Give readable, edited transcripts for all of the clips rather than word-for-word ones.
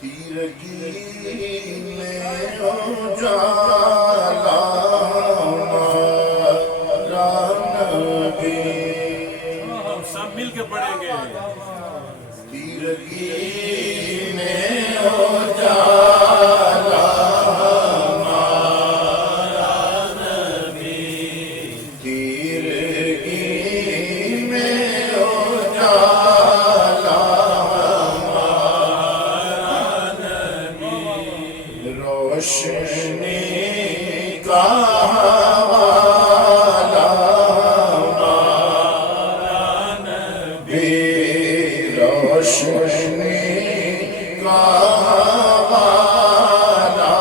تیرگی میں اجالا ہمارا نبی، سب مل کے پڑھیں گے۔ تیرگی میں اجالا ہمارا نبی، تیرگی میں اجالا روشنی کا حوالہ ہمارا نبی، روشنی کا حوالہ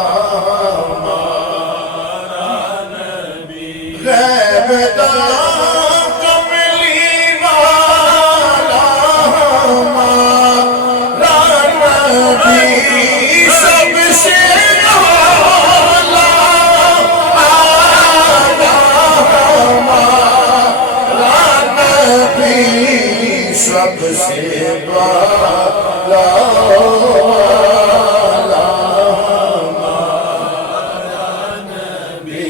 ہمارا نبی، غیب دان کملی والا ہمارا نبی، سب سے سب سے بالا والا ہمارا نبی،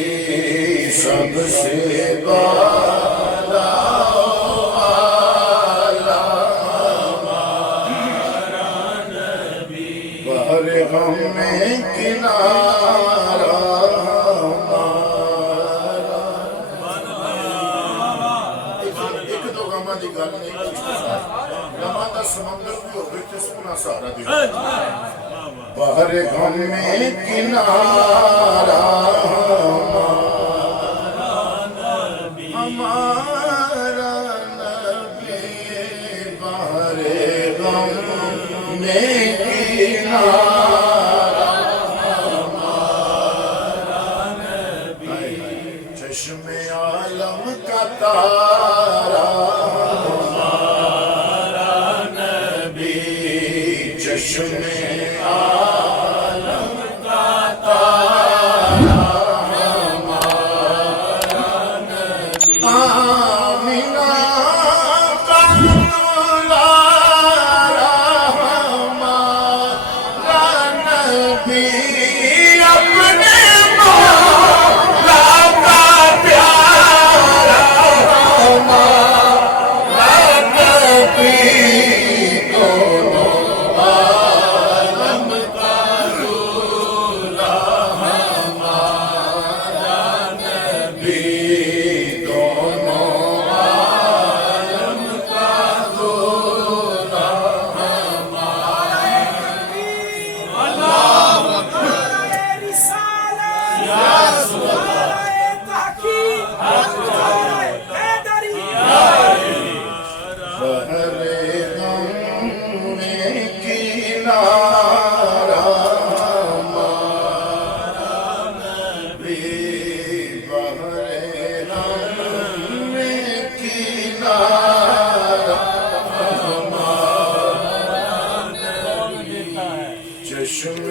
سب سے بالا والا ہمارا نبی، بہر غم میں کنارہ ہمارا۔ ایک دو غمہ دی گل نہیں، غمہ دا سمندر بھی ہوگی تو سونا سارا دی بہر غم میں کنارہ ہمارا نبی، بہر غم میں کنارہ ہمارا نبی، چشم عالم کا تارا ہمارا نبی، چشم عالم کا تارا ہمارا نبی، آمینہ کا دلارا ہمارا نبی، اپنے مولا کا پیارا ہمارا نبی، دونوں عالم کا دولہا ہمارا نبی، دونوں عالم کا دولہا ہمارا نبی۔ بہر غم میں کنارہ ہمارا نبی، بہر غم میں کنارہ ہمارا نبی، چشم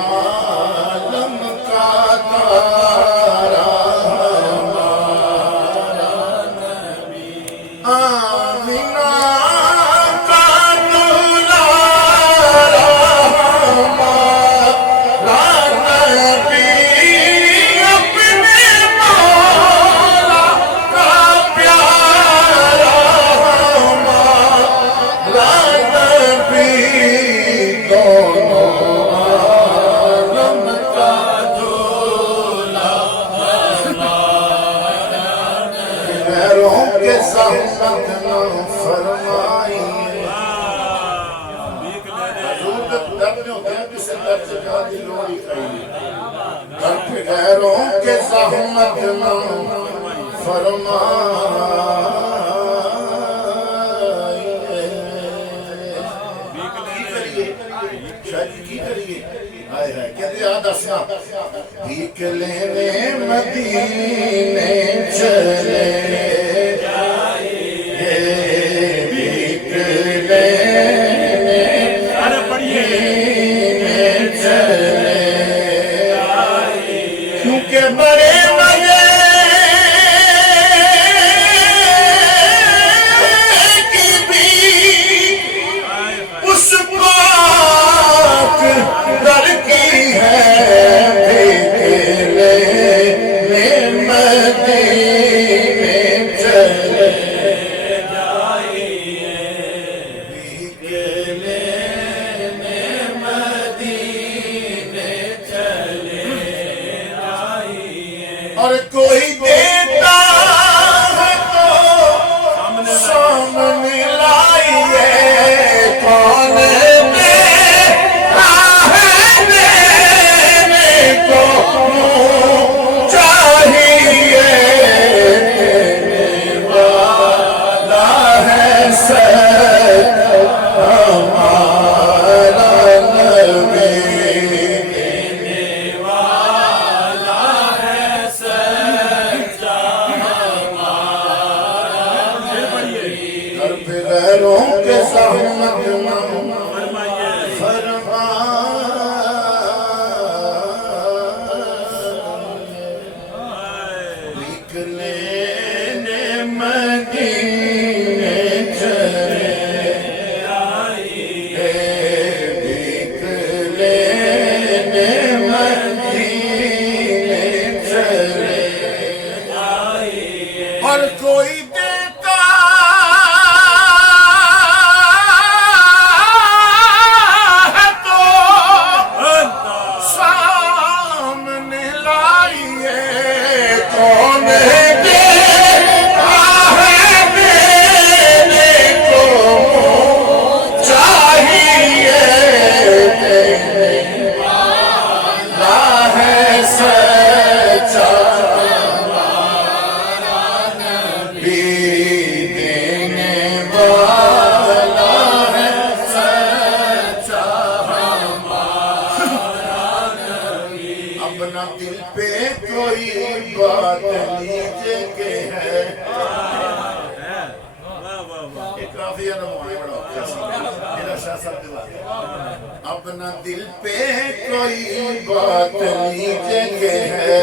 عالم کا تارا ہمارا نبی، آمینہ کا دلارا ہمارا نبی، اپنے مولا کا پیارا ہمارا نبی، دونوں عالم کا دولہا ہمارا نبی، غیروں کے زحمت نہ فرمائیے، حضور دے درد میں ہوتے ہیں کسی درد سے جا دی لوڑی کھائیے، غیروں کے زحمت نہ فرمائیے، کی کریے شاید کی کریے، آئے ہے کہتے یاد اسنا، بھیک لینے مدینے چلے بھیک لینے مدینے چلے، کیونکہ بڑے مزے کی بھی اس پاک در کی ہے بھیلے مدینے چلے جائیے بھیلے مدینے چلے جائیے اور کوئی دیتا ہے تو سامنے لائیے کون غیروں کے زحمت نکلے مدینے چلے آئیے نکلے مدینے چلے آئیے اور کوئی اپنا دل پہ کوئی بات لیجئے کہ ہے ایک رافیہ نمائے بڑا میرا شاہ صاحب دلا اپنا دل پہ کوئی بات لیجئے کہ ہے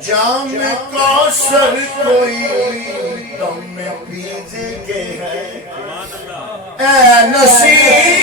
جام کوثر کوئی دم میں پیجئے کہ ہے اے نصیب